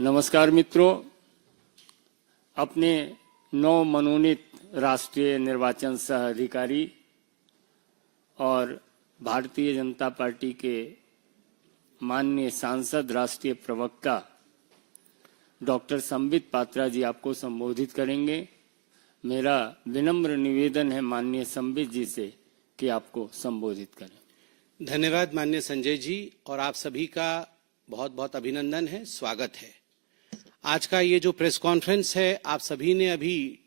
नमस्कार मित्रों, अपने नव मनोनीत राष्ट्रीय निर्वाचन सह अधिकारी और भारतीय जनता पार्टी के माननीय सांसद राष्ट्रीय प्रवक्ता डॉक्टर संबित पात्रा जी आपको संबोधित करेंगे। मेरा विनम्र निवेदन है माननीय संबित जी से कि आपको संबोधित करें। धन्यवाद माननीय संजय जी, और आप सभी का बहुत बहुत अभिनंदन है, स्वागत है। आज का ये जो प्रेस कॉन्फ्रेंस है, आप सभी ने अभी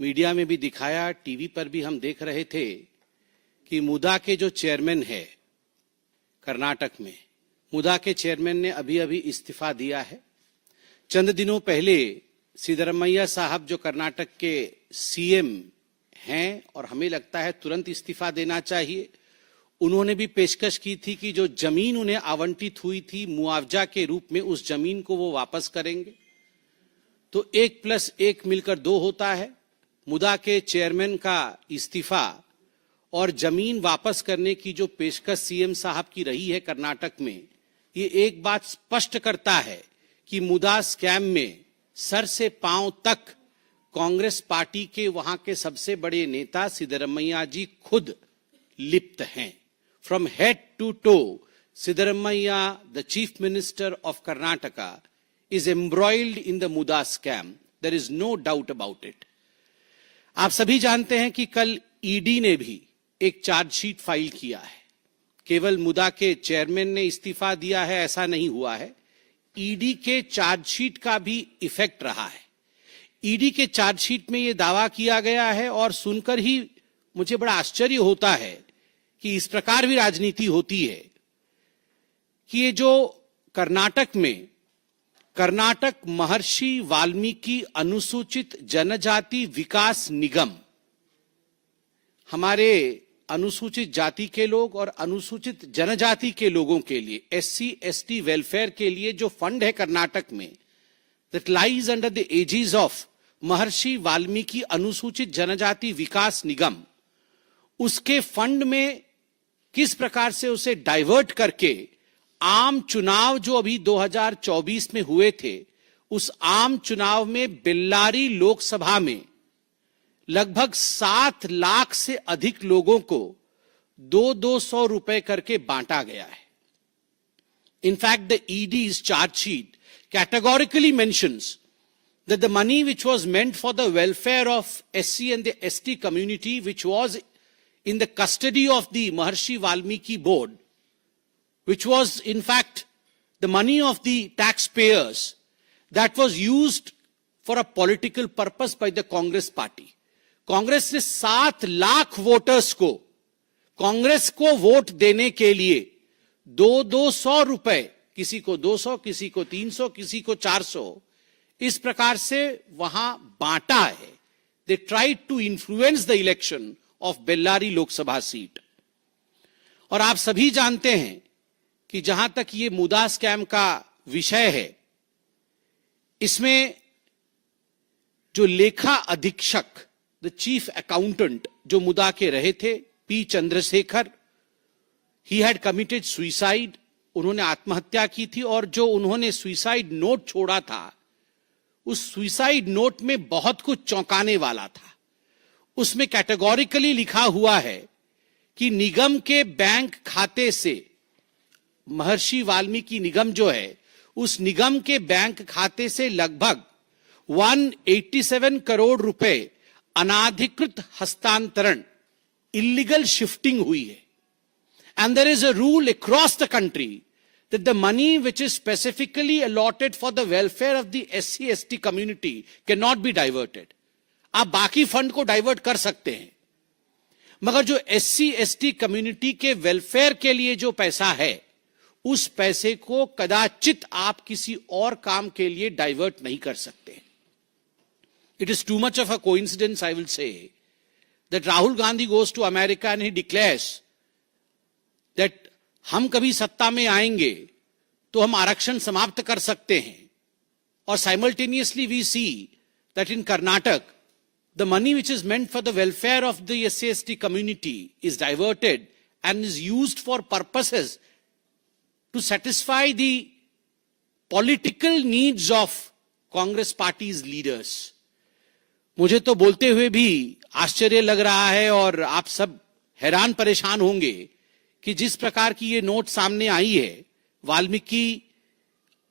मीडिया में भी दिखाया, टीवी पर भी हम देख रहे थे कि मुदा के जो चेयरमैन है कर्नाटक में, मुदा के चेयरमैन ने अभी अभी इस्तीफा दिया है। चंद दिनों पहले सिद्धरमैया साहब जो कर्नाटक के सीएम हैं और हमें लगता है तुरंत इस्तीफा देना चाहिए, उन्होंने भी पेशकश की थी कि जो जमीन उन्हें आवंटित हुई थी मुआवजा के रूप में, उस जमीन को वो वापस करेंगे। तो 1+1 मिलकर 2 होता है। मुदा के चेयरमैन का इस्तीफा और जमीन वापस करने की जो पेशकश सीएम साहब की रही है कर्नाटक में, ये एक बात स्पष्ट करता है कि मुदा स्कैम में सर से पांव तक कांग्रेस पार्टी के वहां के सबसे बड़े नेता सिद्धरमैया जी खुद लिप्त हैं। From head to toe, Siddaramaiah, the Chief Minister of Karnataka, is embroiled in the Muda scam. There is no doubt about it. आप सभी जानते हैं कि कल ईडी ने भी एक चार्जशीट फाइल किया है। केवल मुदा के चेयरमैन ने इस्तीफा दिया है ऐसा नहीं हुआ है, ईडी के चार्जशीट का भी इफेक्ट रहा है। ईडी के चार्जशीट में यह दावा किया गया है और सुनकर ही मुझे बड़ा आश्चर्य होता है कि इस प्रकार भी राजनीति होती है कि ये जो कर्नाटक में कर्नाटक महर्षि वाल्मीकि अनुसूचित जनजाति विकास निगम, हमारे अनुसूचित जाति के लोग और अनुसूचित जनजाति के लोगों के लिए SC/ST वेलफेयर के लिए जो फंड है कर्नाटक में, that lies under the aegis of Maharshi Valmiki अनुसूचित जनजाति विकास निगम, उसके फंड में किस प्रकार से उसे डाइवर्ट करके आम चुनाव जो अभी 2024 में हुए थे, उस आम चुनाव में बेल्लारी लोकसभा में लगभग 7 लाख से अधिक लोगों को 200 रुपए करके बांटा गया है। In fact the ED's charge-sheet categorically mentions that the money which was meant for the welfare of SC and the ST community, which was in the custody of the Maharshi Valmiki board, which was in fact the money of the taxpayers, that was used for a political purpose by the Congress party. Congress ने 7 lakh voters को कांग्रेस को vote देने के लिए 200 रुपए, किसी को 200, किसी को 300, किसी को 400, इस प्रकार से वहां बांटा है। They tried to influence the election of Bellary Lok Sabha seat. और आप सभी जानते हैं कि जहां तक ये मुदा स्कैम का विषय है, इसमें जो लेखा अधीक्षक, द चीफ अकाउंटेंट जो मुदा के रहे थे, P Chandrashekhar, he had committed suicide, उन्होंने आत्महत्या की थी। और जो उन्होंने सुइसाइड नोट छोड़ा था, उस सुइसाइड नोट में बहुत कुछ चौंकाने वाला था। उसमें कैटेगोरिकली लिखा हुआ है कि निगम के बैंक खाते से, महर्षि वाल्मीकि निगम जो है, उस निगम के बैंक खाते से लगभग 187 करोड़ रुपए अनाधिकृत हस्तांतरण, इलीगल शिफ्टिंग हुई है। And there is a rule across the country that the money which is specifically allotted for the welfare of the SC/ST community can not be diverted. आप बाकी फंड को डाइवर्ट कर सकते हैं, मगर जो SC/ST कम्युनिटी के वेलफेयर के लिए जो पैसा है, उस पैसे को कदाचित आप किसी और काम के लिए डाइवर्ट नहीं कर सकते। It is too much of a coincidence, I will say, that Rahul Gandhi goes to America and he declares that हम कभी सत्ता में आएंगे तो हम आरक्षण समाप्त कर सकते हैं। और simultaneously we see that in Karnataka the money which is meant for the welfare of the SC/ST community is diverted and is used for purposes to satisfy the political needs of Congress parties leaders. मुझे तो बोलते हुए भी आश्चर्य लग रहा है और आप सब हैरान परेशान होंगे कि जिस प्रकार की ये नोट सामने आई है,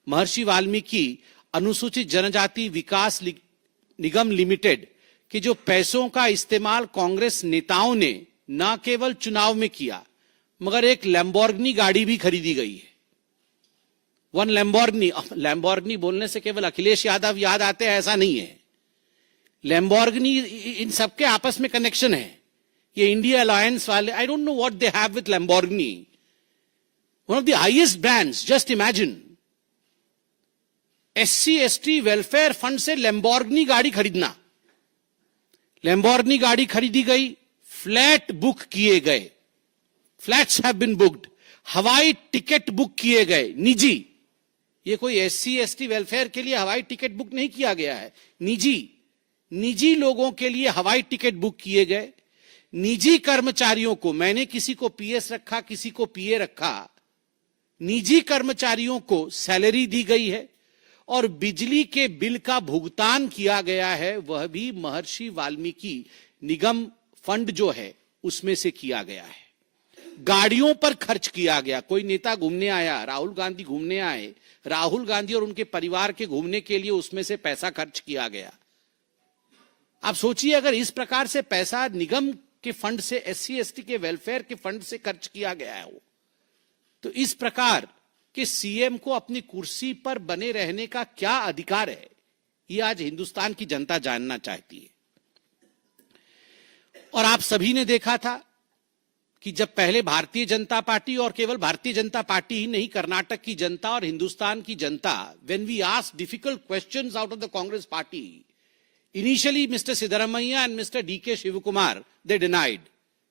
महर्षि वाल्मीकि अनुसूचित जनजाति विकास निगम लिमिटेड के जो पैसों का इस्तेमाल कांग्रेस नेताओं ने न केवल चुनाव में किया, मगर एक लैम्बोर्गिनी गाड़ी भी खरीदी गई है। वन लैम्बोर्गिनी बोलने से केवल अखिलेश यादव याद आते हैं ऐसा नहीं है। लैम्बोर्गिनी, इन सबके आपस में कनेक्शन है। ये इंडिया अलायंस वाले, I don't know what they have with Lamborghini, one of the highest brands. Just imagine, SC ST welfare fund से लैम्बोर्गिनी गाड़ी खरीदना। लैम्बोर्गिनी गाड़ी खरीदी गई, फ्लैट बुक किए गए, फ्लैट्स हैव बीन बुक्ड, हवाई टिकट बुक किए गए निजी। ये कोई SC ST वेलफेयर के लिए हवाई टिकट बुक नहीं किया गया है, निजी लोगों के लिए हवाई टिकट बुक किए गए। निजी कर्मचारियों को, मैंने किसी को PS रखा, किसी को PA रखा, निजी कर्मचारियों को सैलरी दी गई है और बिजली के बिल का भुगतान किया गया है, वह भी महर्षि वाल्मीकि निगम फंड जो है उसमें से किया गया है। गाड़ियों पर खर्च किया गया। कोई नेता घूमने आया, राहुल गांधी घूमने आए, राहुल गांधी और उनके परिवार के घूमने के लिए उसमें से पैसा खर्च किया गया। आप सोचिए, अगर इस प्रकार से पैसा निगम के फंड से, SC ST के वेलफेयर के फंड से खर्च किया गया है, तो इस प्रकार कि सीएम को अपनी कुर्सी पर बने रहने का क्या अधिकार है, ये आज हिंदुस्तान की जनता जानना चाहती है। और आप सभी ने देखा था कि जब पहले भारतीय जनता पार्टी, और केवल भारतीय जनता पार्टी ही नहीं, कर्नाटक की जनता और हिंदुस्तान की जनता, when we asked difficult questions out of the Congress party, initially mister Siddaramaiah and mister DK Shivakumar, they denied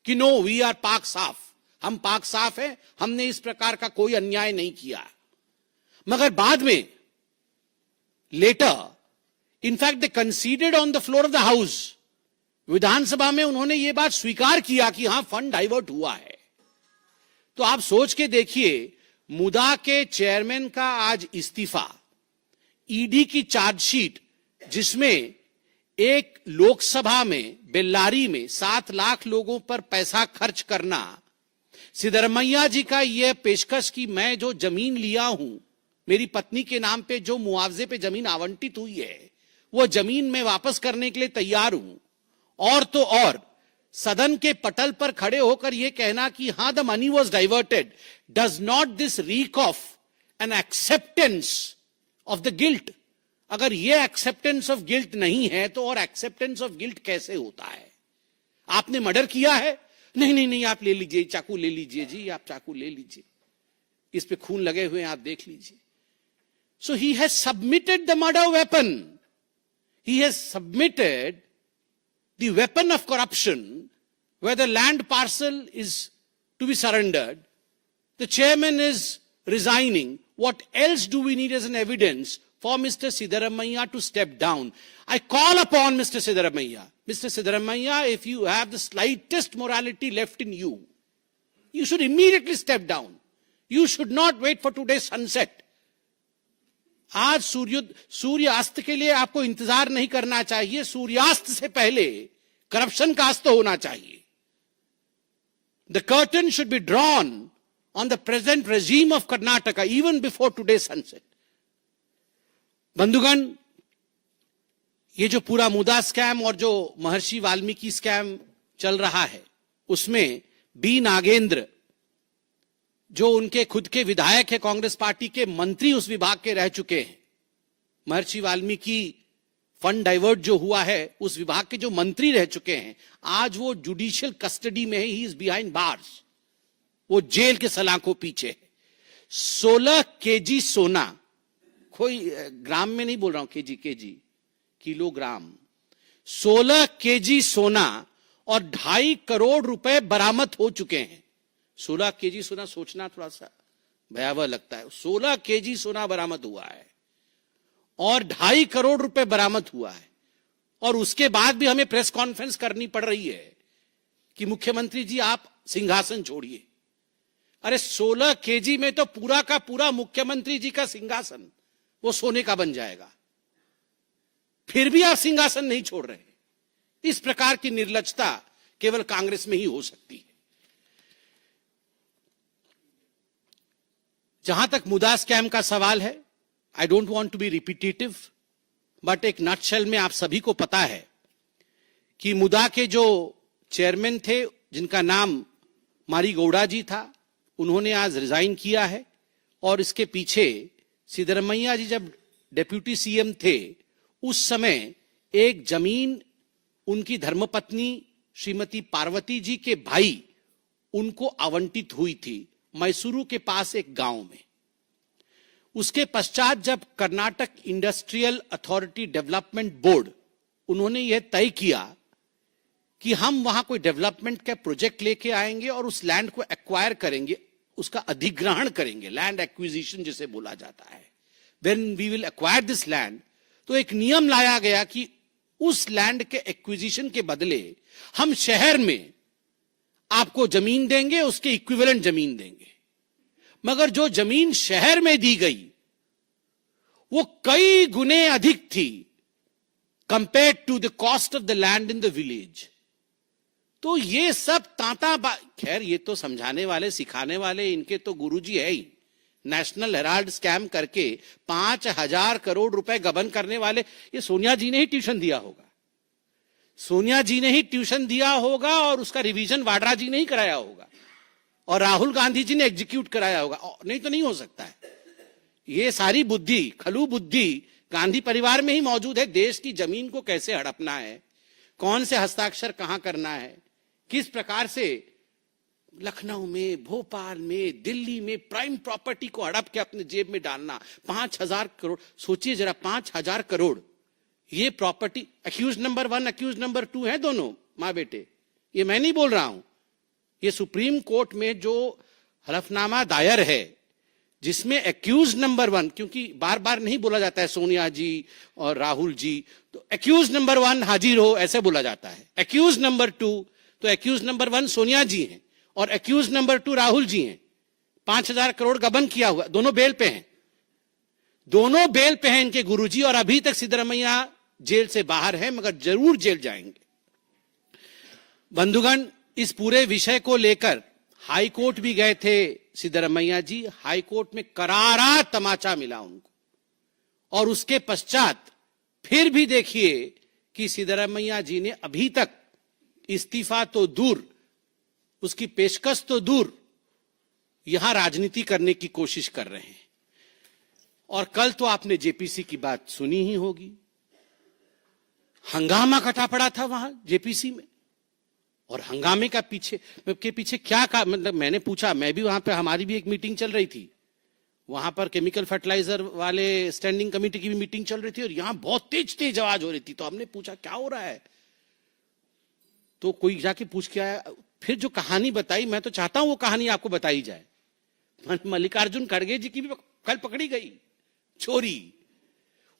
कि नो, वी आर पाक साफ, हम पाक साफ है, हमने इस प्रकार का कोई अन्याय नहीं किया। मगर बाद में, letter, in fact they considered on the floor of the house, विधानसभा में उन्होंने ये बात स्वीकार किया कि हां, फंड डाइवर्ट हुआ है। तो आप सोच के देखिए, मुदा के चेयरमैन का आज इस्तीफा, ईडी की चार्जशीट जिसमें एक लोकसभा में बेल्लारी में 7 लाख लोगों पर पैसा खर्च करना, सिद्धरमैया जी का यह पेशकश कि मैं जो जमीन लिया हूं, मेरी पत्नी के नाम पे जो मुआवजे पे जमीन आवंटित हुई है, वो जमीन मैं वापस करने के लिए तैयार हूं। और तो और सदन के पटल पर खड़े होकर यह कहना कि हां, the money was diverted, does not this rig of N acceptance of the guilt? अगर यह एक्सेप्टेंस ऑफ गिल्ट नहीं है तो और एक्सेप्टेंस ऑफ गिल्ट कैसे होता है? आपने मर्डर किया है, नहीं, आप ले लीजिए, चाकू ले लीजिए जी, आप चाकू ले लीजिए, इस पे खून लगे हुए हैं, आप देख लीजिए। So he has submitted the murder weapon, he has submitted the weapon of corruption, where the land parcel is to be surrendered. The chairman is resigning. What else do we need as an evidence for Mr. Siddaramaiah to step down? I call upon Mr. Siddaramaiah. Mr. Siddaramaiah, if you have the slightest morality left in you, you should immediately step down. You should not wait for today's sunset. आज सूर्यास्त के लिए आपको इंतजार नहीं करना चाहिए, सूर्यास्त से पहले करप्शन का अस्त होना चाहिए। The curtain should be drawn on the present regime of Karnataka even before today's sunset. बंधुगण, ये जो पूरा मुदा स्कैम और जो महर्षि वाल्मीकि स्कैम चल रहा है, उसमें बी नागेंद्र, जो उनके खुद के विधायक है, कांग्रेस पार्टी के मंत्री उस विभाग के रह चुके हैं, महर्षि वाल्मीकि फंड डाइवर्ट जो हुआ है उस विभाग के जो मंत्री रह चुके हैं, आज वो जुडिशियल कस्टडी में है, ही इज बिहाइंड बार्स, वो जेल के सलाखों पीछे है। 16 kg सोना, कोई ग्राम में नहीं बोल रहा हूं, केजी, किलोग्राम, 16 kg सोना और 2.5 करोड़ रुपए बरामद हो चुके हैं। 16 kg सोना, सोचना थोड़ा सा भयावह लगता है। 16 kg सोना बरामद हुआ है और 2.5 करोड़ रुपए बरामद हुआ है, और उसके बाद भी हमें प्रेस कॉन्फ्रेंस करनी पड़ रही है कि मुख्यमंत्री जी आप सिंहासन छोड़िए। अरे 16 kg में तो पूरा का पूरा मुख्यमंत्री जी का सिंहासन वो सोने का बन जाएगा, फिर भी आप सिंहासन नहीं छोड़ रहे। इस प्रकार की निर्लज्जता केवल कांग्रेस में ही हो सकती है। जहां तक मुदा स्कैम का सवाल है, I don't want to be repetitive, but एक नटशेल में आप सभी को पता है कि मुदा के जो चेयरमैन थे, जिनका नाम मारी गौड़ा जी था, उन्होंने आज रिजाइन किया है। और इसके पीछे सिद्धरमैया जी जब डेप्यूटी सीएम थे, उस समय एक जमीन उनकी धर्मपत्नी श्रीमती पार्वती जी के भाई उनको आवंटित हुई थी मैसूरू के पास एक गांव में। उसके पश्चात जब Karnataka industrial authority development board, उन्होंने यह तय किया कि हम वहां कोई डेवलपमेंट का प्रोजेक्ट लेके आएंगे और उस लैंड को एक्वायर करेंगे, उसका अधिग्रहण करेंगे, लैंड एक्विजिशन जिसे बोला जाता है। When we will acquire this land, तो एक नियम लाया गया कि उस लैंड के एक्विजिशन के बदले हम शहर में आपको जमीन देंगे, उसके इक्विवेलेंट जमीन देंगे। मगर जो जमीन शहर में दी गई वो कई गुने अधिक थी compare to the cost of the land in the village. तो ये सब खैर ये तो समझाने वाले, सिखाने वाले इनके तो गुरुजी है ही। नेशनल हेराल्ड स्कैम करके 5,000 करोड़ रुपए गबन करने वाले, ये सोनिया जी ने ही ट्यूशन दिया होगा। सोनिया जी ने ही ट्यूशन दिया होगा और उसका रिवीजन वाड्रा जी ने ही कराया होगा और राहुल गांधी जी ने एग्जीक्यूट कराया होगा, नहीं तो नहीं हो सकता है। ये सारी बुद्धि, खलू बुद्धि गांधी परिवार में ही मौजूद है। देश की जमीन को कैसे हड़पना है, कौन से हस्ताक्षर कहां करना है, किस प्रकार से लखनऊ में, भोपाल में, दिल्ली में प्राइम प्रॉपर्टी को हड़प के अपने जेब में डालना। 5,000 करोड़, सोचिए जरा, 5,000 करोड़ ये property. Accused number 1, accused number 2 है दोनों मां बेटे, ये मैं नहीं बोल रहा हूं। ये सुप्रीम कोर्ट में जो हलफनामा दायर है जिसमें अक्यूज नंबर 1, क्योंकि बार बार नहीं बोला जाता है सोनिया जी और राहुल जी, तो अक्यूज नंबर 1 हाजिर हो ऐसे बोला जाता है। अक्यूज नंबर 2, तो अक्यूज नंबर 1 सोनिया जी हैं और अक्यूज नंबर 2 राहुल जी हैं। 5,000 करोड़ गबन किया हुआ, दोनों बेल पे हैं, दोनों बेल पे हैं इनके गुरुजी। और अभी तक सिद्धरमैया जेल से बाहर है, मगर जरूर जेल जाएंगे। बंधुगण, इस पूरे विषय को लेकर हाई कोर्ट भी गए थे सिद्धरमैया जी। हाई कोर्ट में करारा तमाचा मिला उनको और उसके पश्चात फिर भी देखिए कि सिद्धरमैया जी ने अभी तक इस्तीफा तो दूर, उसकी पेशकश तो दूर, यहां राजनीति करने की कोशिश कर रहे हैं। और कल तो आपने जेपीसी की बात सुनी ही होगी। हंगामा कटा पड़ा था वहां जेपीसी में, और हंगामे का पीछे क्या का मतलब, मैंने पूछा, मैं भी वहां पे, हमारी भी एक मीटिंग चल रही थी वहां पर, केमिकल फर्टिलाइजर वाले स्टैंडिंग कमेटी की भी मीटिंग चल रही थी और यहां बहुत तेज तेज आवाज हो रही थी। तो हमने पूछा क्या हो रहा है, तो कोई जाके पूछ के आया। फिर जो कहानी बताई, मैं तो चाहता हूं वो कहानी आपको बताई जाए। मल्लिकार्जुन खड़गे जी की भी कल पकड़ी गई चोरी।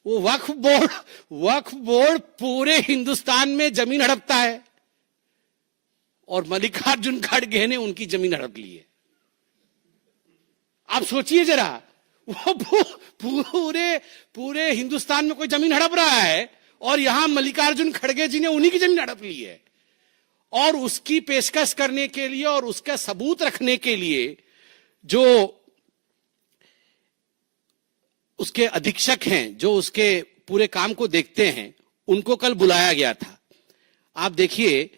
वो वक्फ बोर्ड पूरे हिंदुस्तान में जमीन हड़पता है और मल्लिकार्जुन खड़गे ने उनकी जमीन हड़प ली है। आप सोचिए जरा, वो पूरे हिंदुस्तान में कोई जमीन हड़प रहा है और यहां मल्लिकार्जुन खड़गे जी ने उन्हीं की जमीन हड़प ली है। और उसकी पेशकश करने के लिए और उसका सबूत रखने के लिए जो उसके अधीक्षक हैं, जो उसके पूरे काम को देखते हैं, उनको कल बुलाया गया था। आप देखिए,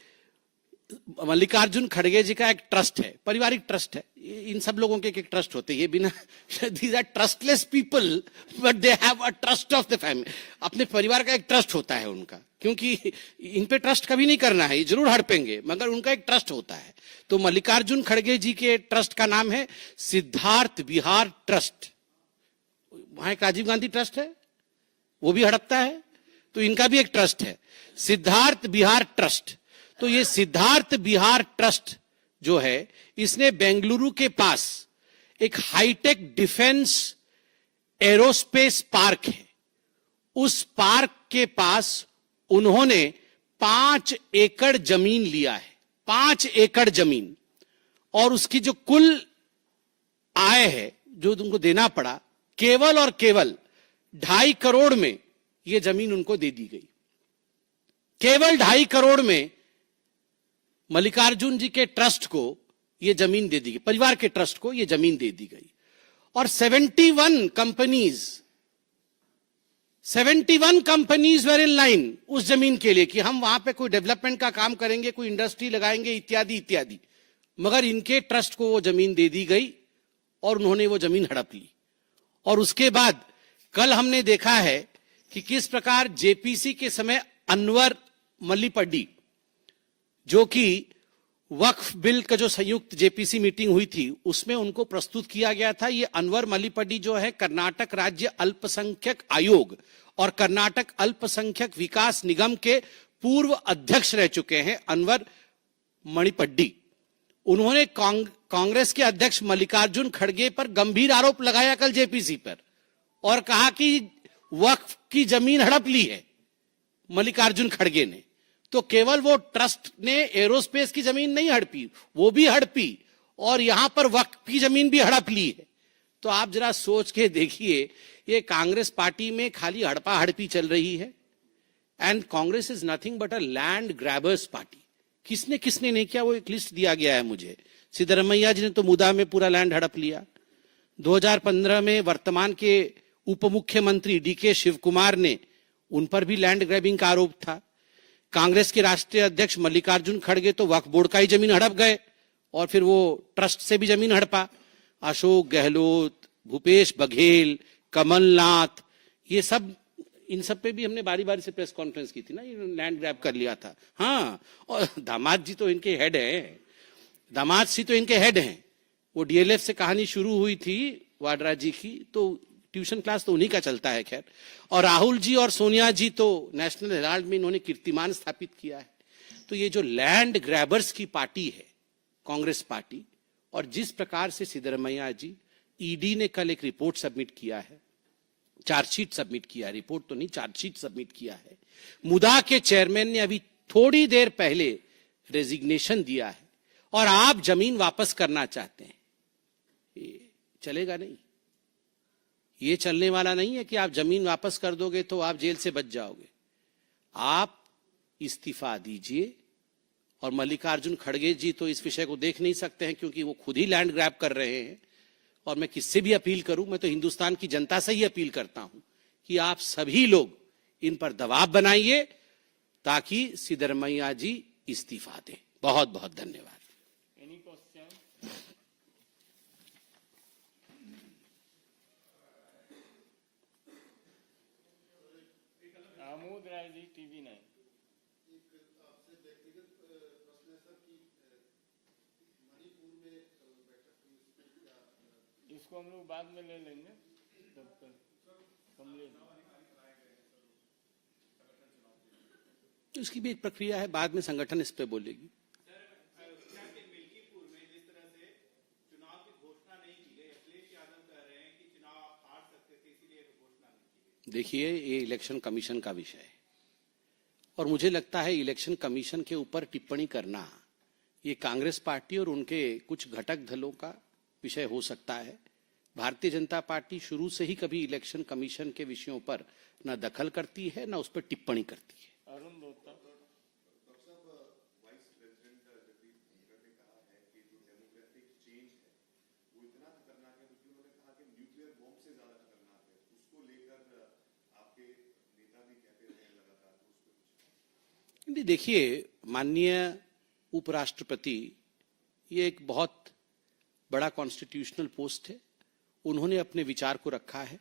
मल्लिकार्जुन खड़गे जी का एक ट्रस्ट है, पारिवारिक ट्रस्ट है। इन सब लोगों के एक ट्रस्ट होते हैं, ये बिना, these are trustless people but they have a trust of the family. अपने परिवार का एक ट्रस्ट होता है उनका, क्योंकि इन पे ट्रस्ट कभी नहीं करना है, ये जरूर हड़पेंगे, मगर उनका एक ट्रस्ट होता है। तो मल्लिकार्जुन खड़गे जी के ट्रस्ट का नाम है सिद्धार्थ विहार ट्रस्ट। वहां एक राजीव गांधी ट्रस्ट है, वो भी हड़पता है, तो इनका भी एक ट्रस्ट है, सिद्धार्थ विहार ट्रस्ट। तो ये सिद्धार्थ विहार ट्रस्ट जो है, इसने बेंगलुरु के पास एक हाईटेक डिफेंस एरोस्पेस पार्क है। उस पार्क के पास उन्होंने 5 एकड़ जमीन लिया है, 5 एकड़ जमीन, और उसकी जो कुल आय है जो तुमको देना पड़ा, केवल और केवल 2.5 करोड़ में ये जमीन उनको दे दी गई। केवल 2.5 करोड़ में मल्लिकार्जुन जी के ट्रस्ट को ये जमीन दे दी गई, परिवार के ट्रस्ट को ये जमीन दे दी गई। और 71 कंपनीज वर इन लाइन उस जमीन के लिए कि हम वहां पे कोई डेवलपमेंट का काम करेंगे, कोई इंडस्ट्री लगाएंगे, इत्यादि इत्यादि। मगर इनके ट्रस्ट को वो जमीन दे दी गई और उन्होंने वो जमीन हड़प ली। और उसके बाद कल हमने देखा है कि किस प्रकार जेपीसी के समय अनवर मल्लीपड्डी, जो कि वक्फ बिल का जो संयुक्त जेपीसी मीटिंग हुई थी उसमें उनको प्रस्तुत किया गया था। ये अनवर मल्लीपड्डी जो है कर्नाटक राज्य अल्पसंख्यक आयोग और कर्नाटक अल्पसंख्यक विकास निगम के पूर्व अध्यक्ष रह चुके हैं अनवर मणिपड्डी। उन्होंने कांग्रेस के अध्यक्ष मल्लिकार्जुन खड़गे पर गंभीर आरोप लगाया कल जेपीसी पर और कहा कि वक्फ की जमीन हड़प ली है मल्लिकार्जुन खड़गे ने। तो केवल वो ट्रस्ट ने एरोस्पेस की जमीन नहीं हड़पी, वो भी हड़पी और यहां पर वक्फ की जमीन भी हड़प ली है। तो आप जरा सोच के देखिए, ये कांग्रेस पार्टी में खाली हड़पा हड़पी चल रही है। And Congress is nothing but a land grabbers party. किसने किसने नहीं किया वो एक लिस्ट दिया गया है मुझे। सिद्धरमैया जी ने तो मुदा में पूरा लैंड हड़प लिया। 2015 में वर्तमान के उप मुख्यमंत्री डीके शिव कुमार ने, उन पर भी लैंड ग्रैबिंग का आरोप था। कांग्रेस के राष्ट्रीय अध्यक्ष मल्लिकार्जुन खड़गे तो वक्फ बोर्ड का ही जमीन हड़प गए और फिर वो ट्रस्ट से भी जमीन हड़पा। अशोक गहलोत, भूपेश बघेल, कमलनाथ, ये सब, इन सब पे भी हमने बारी बारी से प्रेस कॉन्फ्रेंस की थी ना, ये लैंड ग्रैब कर लिया था। हाँ, और दामाद जी तो इनके हेड हैं, दामाद जी तो इनके हेड हैं। वो डीएलएफ से कहानी शुरू हुई थी वाड्रा जी की, तो ट्यूशन क्लास तो उन्हीं का चलता है खैर। और राहुल जी और सोनिया जी तो नेशनल हेराल्ड में इन्होंने कीर्तिमान स्थापित किया है। तो ये जो लैंड ग्रैबर्स की पार्टी है कांग्रेस पार्टी, और जिस प्रकार से सिद्धरमैया जी, ईडी ने कल एक रिपोर्ट सबमिट किया है, चार्जशीट सबमिट किया है, रिपोर्ट तो नहीं चार्जशीट सबमिट किया है। मुदा के चेयरमैन ने अभी थोड़ी देर पहले रेजिग्नेशन दिया है और आप जमीन वापस करना चाहते हैं। ये चलेगा नहीं, ये चलने वाला नहीं है कि आप जमीन वापस कर दोगे तो आप जेल से बच जाओगे। आप इस्तीफा दीजिए। और मल्लिकार्जुन खड़गे जी तो इस विषय को देख नहीं सकते हैं क्योंकि वो खुद ही लैंड ग्रैब कर रहे हैं। और मैं किससे भी अपील करूं, मैं तो हिंदुस्तान की जनता से ही अपील करता हूं कि आप सभी लोग इन पर दबाव बनाइए ताकि सिद्धरमैया जी इस्तीफा दें। बहुत बहुत धन्यवाद। आमोद राय जी, टीवी 9। इसको हम लोग बाद में ले लेंगे, तब तक उसकी भी एक प्रक्रिया है, बाद में संगठन इस पे बोलेगी। देखिए, ये इलेक्शन कमीशन का विषय है और मुझे लगता है इलेक्शन कमीशन के ऊपर टिप्पणी करना ये कांग्रेस पार्टी और उनके कुछ घटक दलों का विषय हो सकता है। भारतीय जनता पार्टी शुरू से ही कभी इलेक्शन कमीशन के विषयों पर न दखल करती है न उस पर टिप्पणी करती है। देखिए, माननीय उपराष्ट्रपति, ये एक बहुत बड़ा कॉन्स्टिट्यूशनल पोस्ट है। उन्होंने अपने विचार को रखा है।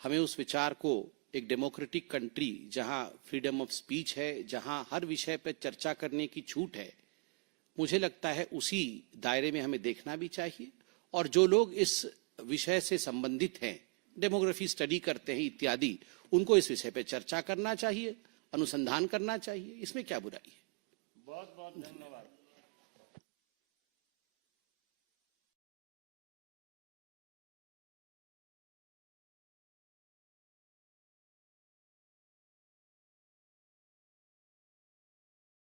हमें उस विचार को एक डेमोक्रेटिक कंट्री जहां फ्रीडम ऑफ स्पीच है, जहां हर विषय पर चर्चा करने की छूट है, मुझे लगता है उसी दायरे में हमें देखना भी चाहिए। और जो लोग इस विषय से संबंधित हैं, डेमोग्राफी स्टडी करते हैं इत्यादि, उनको इस विषय पर चर्चा करना चाहिए, अनुसंधान करना चाहिए। इसमें क्या बुराई है। बहुत बहुत धन्यवाद।